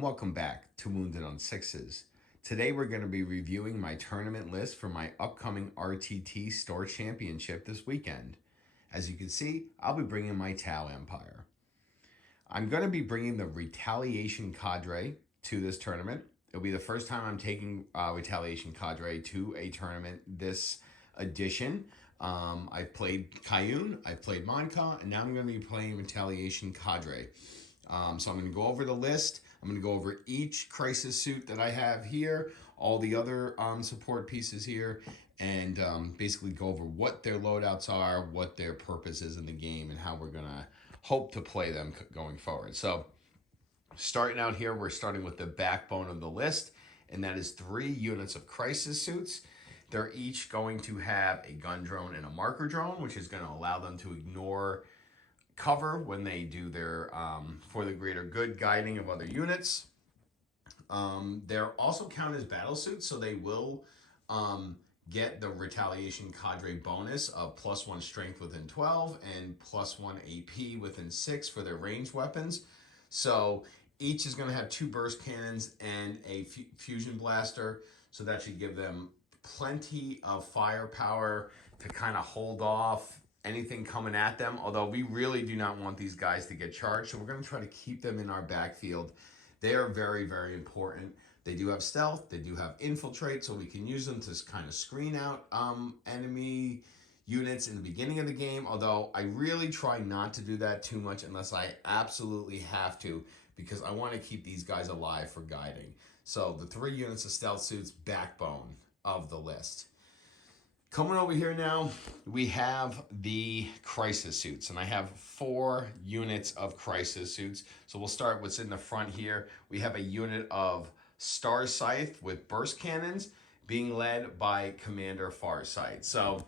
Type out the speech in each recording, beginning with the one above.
and welcome back to Wounded on Sixes. Today we're going to be reviewing my tournament list for my upcoming RTT Store Championship this weekend. As you can see, I'll be bringing my Tau Empire. I'm going to be bringing the Retaliation Cadre to this tournament. It'll be the first time I'm taking Retaliation Cadre to a tournament this edition. I've played Cayune, I've played Monka, and now I'm going to be playing Retaliation Cadre. So I'm going to go over the list. I'm going to go over each crisis suit that I have here, all the other support pieces here, and basically go over what their loadouts are, what their purpose is in the game, and how we're going to hope to play them going forward. So starting out here, we're starting with the backbone of the list, and that is 3 units of crisis suits. They're each going to have a gun drone and a marker drone, which is going to allow them to ignore cover when they do their for the greater good guiding of other units. They're also count as battle suits, so they will get the Retaliation Cadre bonus of +1 strength within 12 and +1 AP within 6 for their ranged weapons. So each is going to have 2 burst cannons and a fusion blaster, so that should give them plenty of firepower to kind of hold off anything coming at them, although we really do not want these guys to get charged, so we're going to try to keep them in our backfield. They are very, very important. They do have stealth, they do have infiltrate, so we can use them to kind of screen out enemy units in the beginning of the game, although I really try not to do that too much unless I absolutely have to, because I want to keep these guys alive for guiding. So the 3 units of stealth suits, backbone of the list. Coming over here now, we have the crisis suits, and I have 4 units of crisis suits. So we'll start what's in the front here. We have a unit of Star Scythe with burst cannons being led by Commander Farsight. So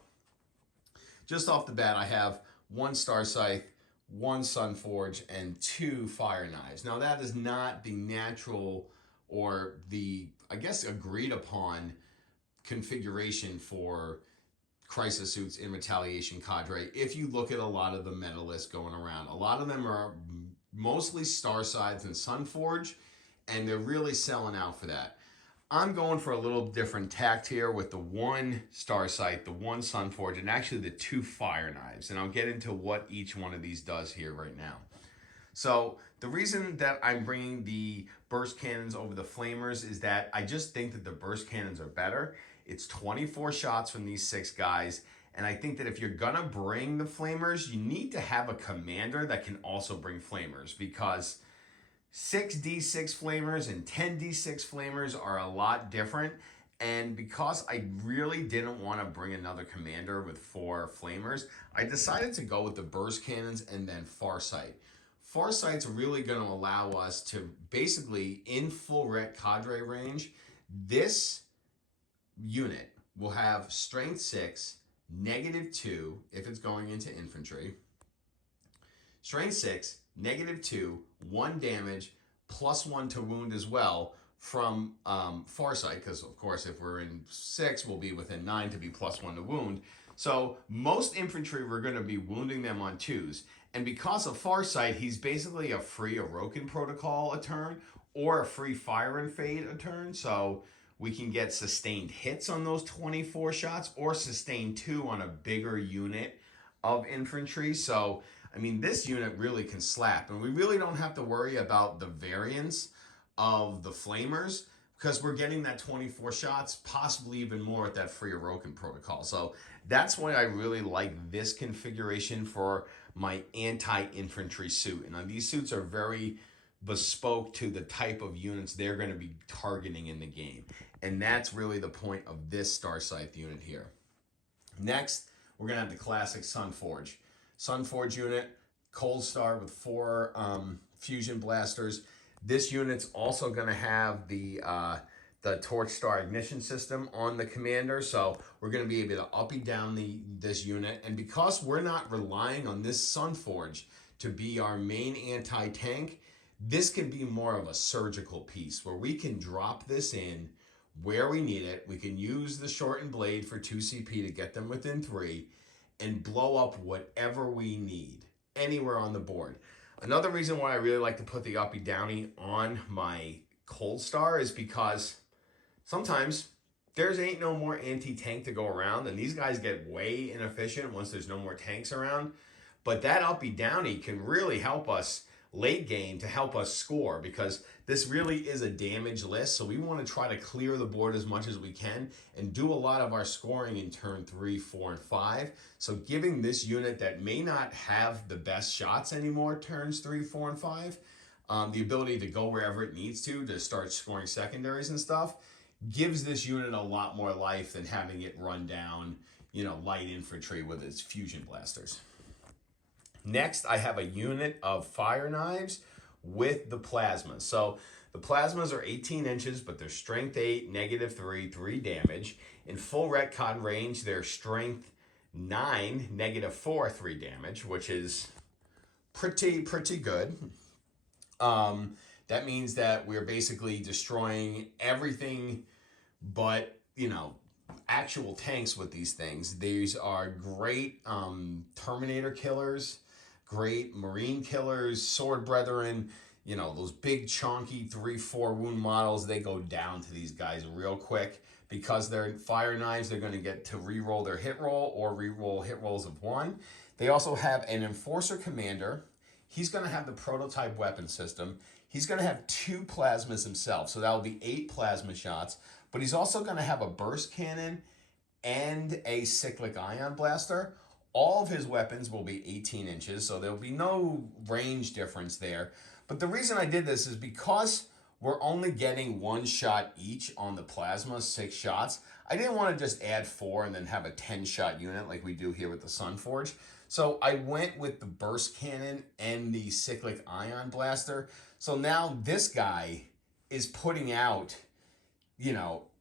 just off the bat, I have 1 Star Scythe, 1 Sunforge, and 2 Fire Knives. Now that is not the natural or the, I guess, agreed upon configuration for crisis suits in Retaliation Cadre. If you look at a lot of the meta lists going around, a lot of them are mostly Star Scythes and Sunforge, and they're really selling out for that. I'm going for a little different tact here with the 1 Star Scythe, the 1 Sunforge, and actually the 2 Fire Knives, and I'll get into what each one of these does here right now. So the reason that I'm bringing the burst cannons over the flamers is that I just think that the burst cannons are better. It's 24 shots from these 6 guys, and I think that if you're gonna bring the flamers, you need to have a commander that can also bring flamers, because 6d6 flamers and 10d6 flamers are a lot different. And because I really didn't want to bring another commander with 4 flamers, I decided to go with the burst cannons and then Farsight. Farsight's really going to allow us to basically, in full ret cadre range, this unit will have strength 6, -2 if it's going into infantry, strength 6, -2, 1 damage, +1 to wound as well from Farsight, because of course if we're in 6, we'll be within 9 to be +1 to wound. So most infantry, we're going to be wounding them on 2s. And because of Farsight, he's basically a free Orokin protocol a turn or a free fire and fade a turn. So we can get sustained hits on those 24 shots or sustain 2 on a bigger unit of infantry. So, I mean, this unit really can slap. And we really don't have to worry about the variance of the flamers, because we're getting that 24 shots, possibly even more at that free Orokin protocol. So that's why I really like this configuration for my anti-infantry suit. And these suits are very bespoke to the type of units they're going to be targeting in the game. And that's really the point of this Star Scythe unit here. Next, we're going to have the classic Sunforge. Sunforge unit, Cold Star with 4 fusion blasters. This unit's also going to have the Torch Star ignition system on the commander, so we're going to be able to up and down this unit. And because we're not relying on this Sunforge to be our main anti-tank, this can be more of a surgical piece where we can drop this in where we need it. We can use the shortened blade for 2 CP to get them within 3 and blow up whatever we need anywhere on the board. Another reason why I really like to put the uppy downy on my Cold Star is because sometimes there's ain't no more anti-tank to go around, and these guys get way inefficient once there's no more tanks around. But that uppy downy can really help us late game to help us score, because this really is a damage list. So we want to try to clear the board as much as we can and do a lot of our scoring in turn 3, 4, and 5. So giving this unit that may not have the best shots anymore, turns 3, 4, and 5, the ability to go wherever it needs to start scoring secondaries and stuff, gives this unit a lot more life than having it run down, light infantry with its fusion blasters. Next, I have a unit of fire knives with the plasmas. So the plasmas are 18 inches, but they're strength 8, -3, 3 damage. In full retcon range, they're strength 9, -4, 3 damage, which is pretty good. That means that we're basically destroying everything but, actual tanks with these things. These are great Terminator killers, great Marine killers, Sword Brethren, those big chunky 3-4 wound models, they go down to these guys real quick. Because they're fire knives, they're going to get to re-roll their hit roll or re-roll hit rolls of 1. They also have an Enforcer Commander. He's going to have the prototype weapon system. He's going to have 2 plasmas himself, so that will be 8 plasma shots. But he's also going to have a burst cannon and a cyclic ion blaster. All of his weapons will be 18 inches, so there'll be no range difference there. But the reason I did this is because we're only getting 1 shot each on the plasma, 6 shots. I didn't want to just add 4 and then have a 10-shot unit like we do here with the Sunforge. So I went with the burst cannon and the cyclic ion blaster. So now this guy is putting out,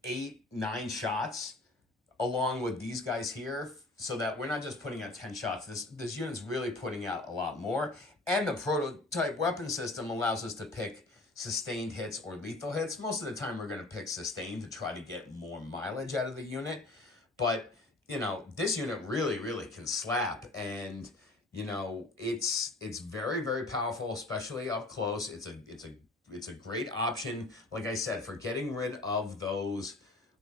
8, 9 shots along with these guys here, so that we're not just putting out 10 shots. This unit's really putting out a lot more. And the prototype weapon system allows us to pick sustained hits or lethal hits. Most of the time we're going to pick sustained to try to get more mileage out of the unit. But, this unit really, really can slap. And, it's very, very powerful, especially up close. It's a great option, like I said, for getting rid of those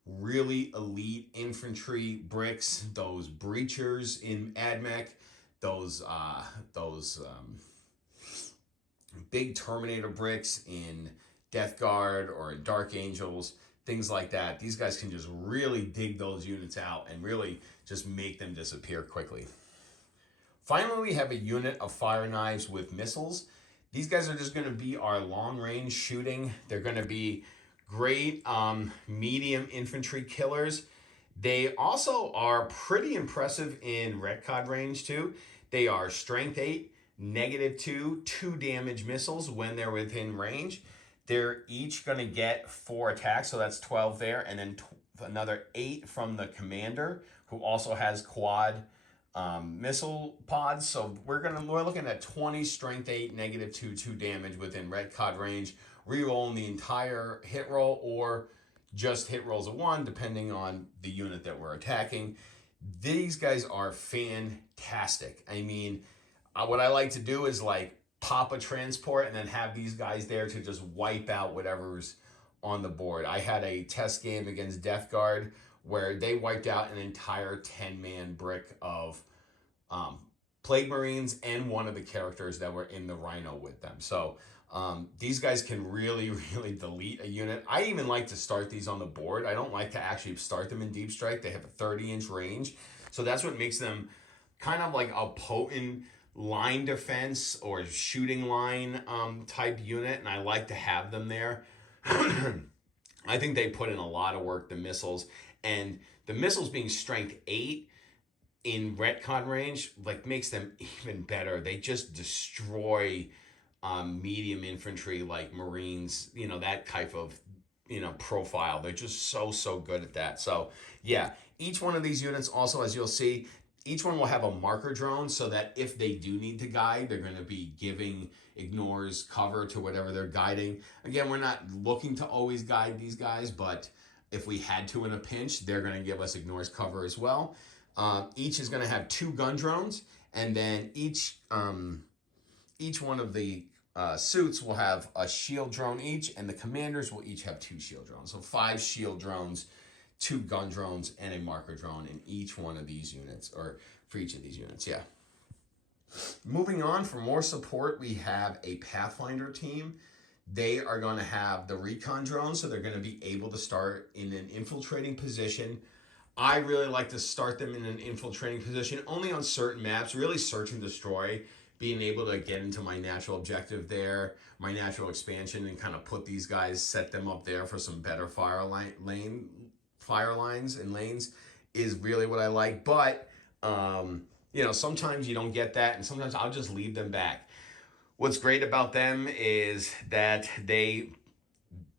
really elite infantry bricks, those breachers in AdMech, those big Terminator bricks in Death Guard or in Dark Angels, things like that. These guys can just really dig those units out and really just make them disappear quickly. Finally, we have a unit of fire knives with missiles. These guys are just going to be our long-range shooting. They're going to be great medium infantry killers. They also are pretty impressive in retcon range too. They are strength 8, -2, 2 damage missiles when they're within range. They're each going to get 4 attacks, so that's 12 there, and then another 8 from the commander, who also has quad missile pods. So we're looking at 20 strength 8, -2, 2 damage within retcon range, re-rolling the entire hit roll or just hit rolls of 1, depending on the unit that we're attacking. These guys are fantastic. I mean, what I like to do is pop a transport and then have these guys there to just wipe out whatever's on the board. I had a test game against Death Guard where they wiped out an entire 10-man brick of Plague Marines and one of the characters that were in the Rhino with them. So these guys can really, really delete a unit. I even like to start these on the board. I don't like to actually start them in Deep Strike. They have a 30-inch range. So that's what makes them kind of like a potent line defense or shooting line type unit. And I like to have them there. I think they put in a lot of work, the missiles. And the missiles being strength 8 in retcon range makes them even better. They just destroy medium infantry like Marines, that type of profile. They're just so good at that. So yeah, each one of these units also, as you'll see, each one will have a marker drone, so that if they do need to guide, they're going to be giving ignores cover to whatever they're guiding. Again, we're not looking to always guide these guys, but if we had to in a pinch, they're going to give us ignores cover as well. Each is going to have 2 gun drones, and then each each one of the suits will have a shield drone each, and the commanders will each have 2 shield drones. So 5 shield drones, 2 gun drones, and a marker drone in each one of these units, or for each of these units, yeah. Moving on, for more support, we have a Pathfinder team. They are going to have the recon drone, so they're going to be able to start in an infiltrating position. I really like to start them in an infiltrating position only on certain maps, really search and destroy, being able to get into my natural objective there, my natural expansion, and kind of put these guys, set them up there for some better fire lines and lanes is really what I like. But you know, sometimes you don't get that, and sometimes I'll just leave them back. What's great about them is that they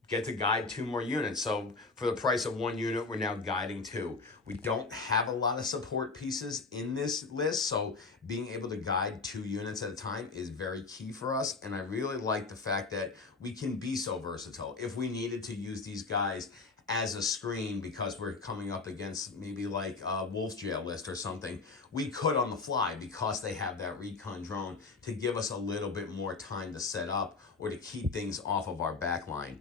get to guide 2 more units. So for the price of 1 unit, we're now guiding 2. We don't have a lot of support pieces in this list, so being able to guide 2 units at a time is very key for us. And I really like the fact that we can be so versatile. If we needed to use these guys as a screen because we're coming up against maybe like a Wolf's Jail list or something, we could on the fly because they have that recon drone to give us a little bit more time to set up or to keep things off of our back line.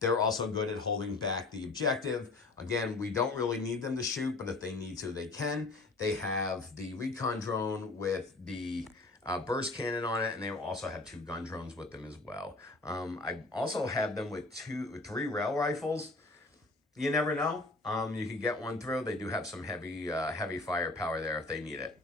They're also good at holding back the objective. Again, we don't really need them to shoot, but if they need to, they can. They have the recon drone with the burst cannon on it, and they will also have 2 gun drones with them as well. I also have them with 3 rail rifles. You never know. You can get one through. They do have some heavy firepower there if they need it.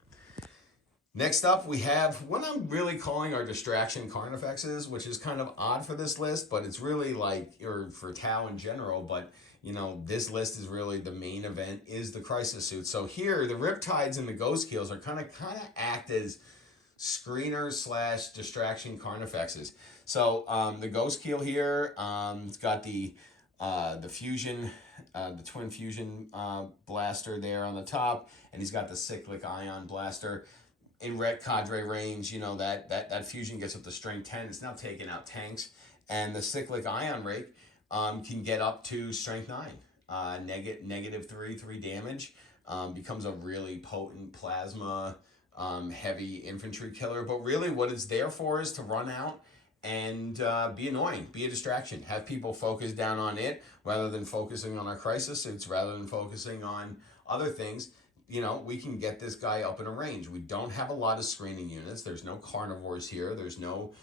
Next up, we have what I'm really calling our distraction carnifexes, which is kind of odd for this list, but it's really like, or for Tau in general, but you know, this list is really the main event is the crisis suit. So here, the Riptides and the Ghost Keels are kind of act as screeners / distraction carnifexes. So the Ghost Keel here, it's got the fusion, the twin fusion blaster there on the top, and he's got the cyclic ion blaster. In Ret Cadre range, you know, that fusion gets up to strength 10. It's now taking out tanks. And the cyclic ion rake can get up to strength 9. Negative 3 damage. Becomes a really potent plasma heavy infantry killer. But really what it's there for is to run out and be annoying, be a distraction. Have people focus down on it rather than focusing on our crisis suits, rather than focusing on other things. You know, we can get this guy up in a range. We don't have a lot of screening units. There's no carnivores here. There's no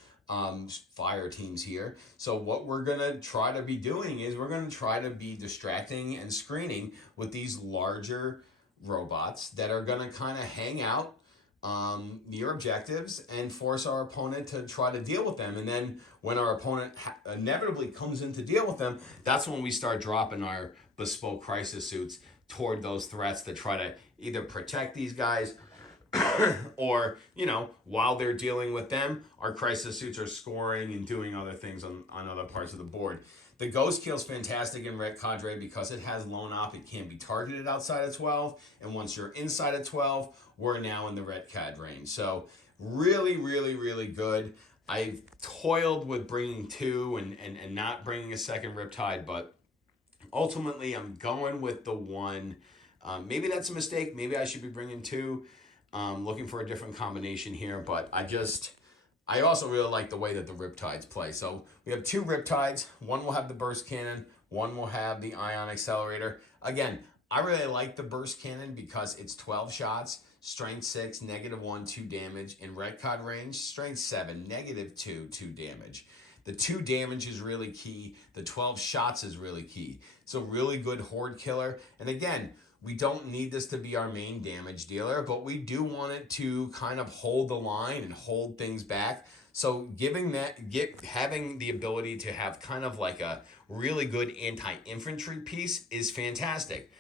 fire teams here. So what we're going to try to be doing is we're going to try to be distracting and screening with these larger robots that are going to kind of hang out near objectives and force our opponent to try to deal with them. And then when our opponent inevitably comes in to deal with them, that's when we start dropping our bespoke crisis suits toward those threats to try to either protect these guys or, you know, while they're dealing with them, our crisis suits are scoring and doing other things on other parts of the board. The Ghost Keel's fantastic in Ret Cadre because it has lone op. It can't be targeted outside of 12. And once you're inside of 12, we're now in the Ret Cad range. So really, really, really good. I've toiled with bringing 2 and not bringing a second Riptide, but ultimately, I'm going with the 1. Maybe that's a mistake. Maybe I should be bringing 2. Looking for a different combination here. But I also really like the way that the Riptides play. So we have 2 Riptides. One will have the burst cannon. One will have the ion accelerator. Again, I really like the burst cannon because it's 12 shots. Strength 6, -1, 2 damage. In Red Cod range, strength 7, -2, 2 damage. The 2 damage is really key. The 12 shots is really key. It's a really good horde killer. And again, we don't need this to be our main damage dealer, but we do want it to kind of hold the line and hold things back. So having the ability to have kind of like a really good anti-infantry piece is fantastic.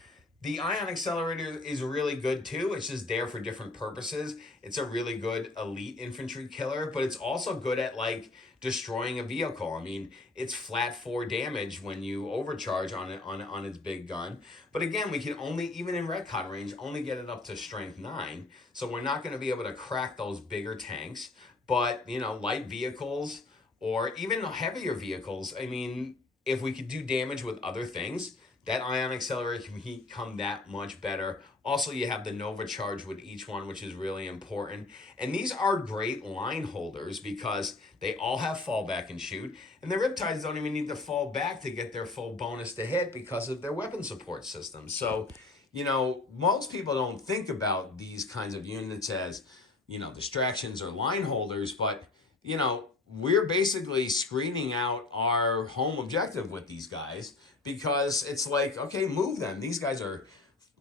The ion accelerator is really good too. It's just there for different purposes. It's a really good elite infantry killer, but it's also good at like destroying a vehicle. I mean, it's flat 4 damage when you overcharge on it on its big gun. But again, we can only, even in Red Cod range, only get it up to strength 9. So we're not going to be able to crack those bigger tanks. But, you know, light vehicles or even heavier vehicles, I mean, if we could do damage with other things, that ion accelerator can become that much better. Also, you have the Nova charge with each one, which is really important. And these are great line holders because they all have fallback and shoot. And the Riptides don't even need to fall back to get their full bonus to hit because of their weapon support system. So, you know, most people don't think about these kinds of units as, you know, distractions or line holders, but, you know, we're basically screening out our home objective with these guys because it's like, okay, move them. These guys are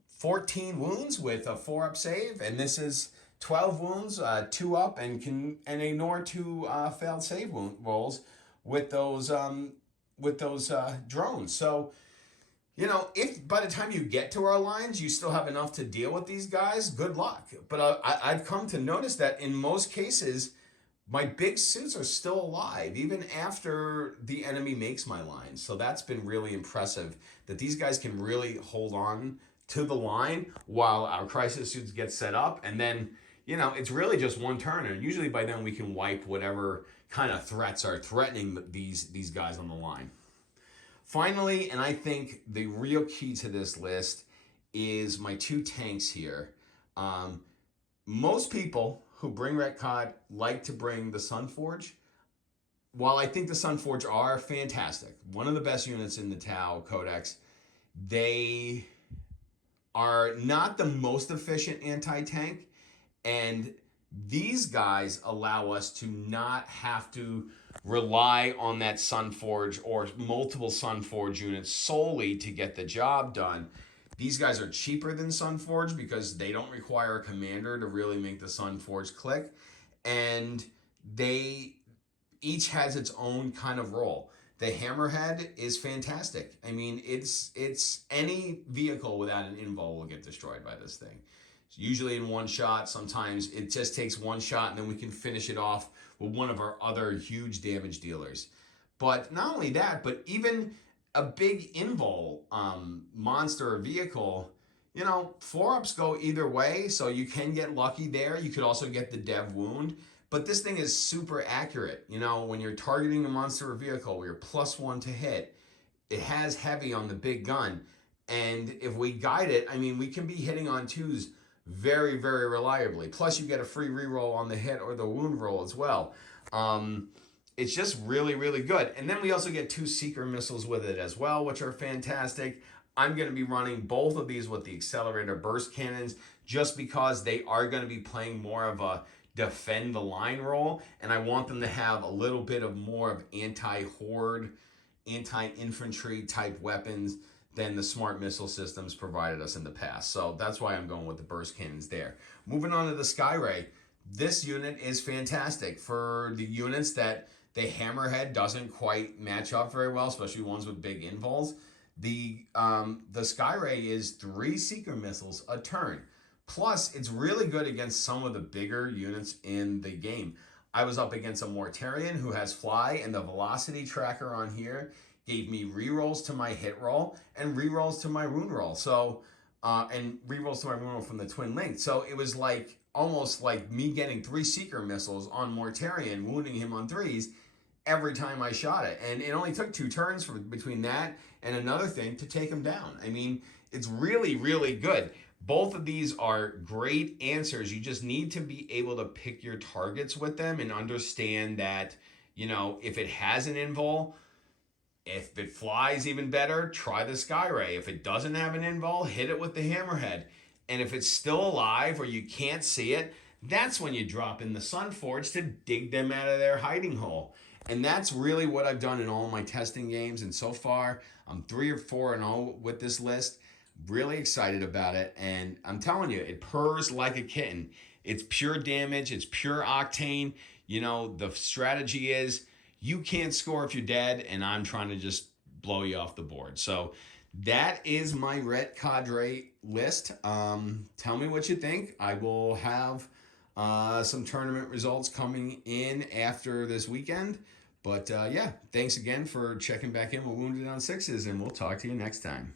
14 wounds with a 4-up save, and this is 12 wounds, 2 up, and ignore 2 failed save rolls with those drones. So, you know, if by the time you get to our lines, you still have enough to deal with these guys, good luck. But I've come to notice that in most cases, my big suits are still alive, even after the enemy makes my lines. So that's been really impressive, that these guys can really hold on to the line while our crisis suits get set up. And then, you know, it's really just one turn. And usually by then we can wipe whatever kind of threats are threatening these guys on the line. Finally, and I think the real key to this list is my 2 tanks here. Most people who bring Retcod like to bring the Sunforge. While I think the Sunforge are fantastic, one of the best units in the Tau Codex, they are not the most efficient anti-tank, and these guys allow us to not have to rely on that Sunforge or multiple Sunforge units solely to get the job done. These guys are cheaper than Sunforge because they don't require a commander to really make the Sunforge click. And they each has its own kind of role. The Hammerhead is fantastic. I mean, it's any vehicle without an invul will get destroyed by this thing. It's usually in one shot. Sometimes it just takes one shot and then we can finish it off with one of our other huge damage dealers. But not only that, but even a big invul monster or vehicle, you know, 4-ups go either way, so you can get lucky there. You could also get the dev wound, but this thing is super accurate. You know, when you're targeting a monster or vehicle, you're +1 to hit. It has heavy on the big gun, and if we guide it, I mean, we can be hitting on 2s very, very reliably. Plus, you get a free reroll on the hit or the wound roll as well. It's just really, really good. And then we also get 2 Seeker missiles with it as well, which are fantastic. I'm going to be running both of these with the accelerator burst cannons just because they are going to be playing more of a defend the line role. And I want them to have a little bit of more of anti-horde, anti-infantry type weapons than the smart missile systems provided us in the past. So that's why I'm going with the burst cannons there. Moving on to the Skyray. This unit is fantastic for the units that the Hammerhead doesn't quite match up very well, especially ones with big invuls. The Skyray is 3 Seeker missiles a turn. Plus, it's really good against some of the bigger units in the game. I was up against a Mortarion who has fly, and the velocity tracker on here gave me rerolls to my hit roll and rerolls to my wound roll. So, and rerolls to my wound roll from the Twin Link. So it was like almost like me getting 3 Seeker missiles on Mortarion, wounding him on 3s every time I shot it. And it only took 2 turns between that and another thing to take him down. I mean, it's really, really good. Both of these are great answers. You just need to be able to pick your targets with them and understand that, you know, if it has an invul, if it flies even better, try the Skyray. If it doesn't have an invul, hit it with the Hammerhead. And if it's still alive or you can't see it, that's when you drop in the Sunforge to dig them out of their hiding hole. And that's really what I've done in all my testing games. And so far, I'm 3 or 4-0 with this list. Really excited about it. And I'm telling you, it purrs like a kitten. It's pure damage. It's pure octane. You know, the strategy is you can't score if you're dead, and I'm trying to just blow you off the board. So that is my Ret Cadre list. Tell me what you think. I will have some tournament results coming in after this weekend. But yeah, thanks again for checking back in with Wounded on Sixes, and we'll talk to you next time.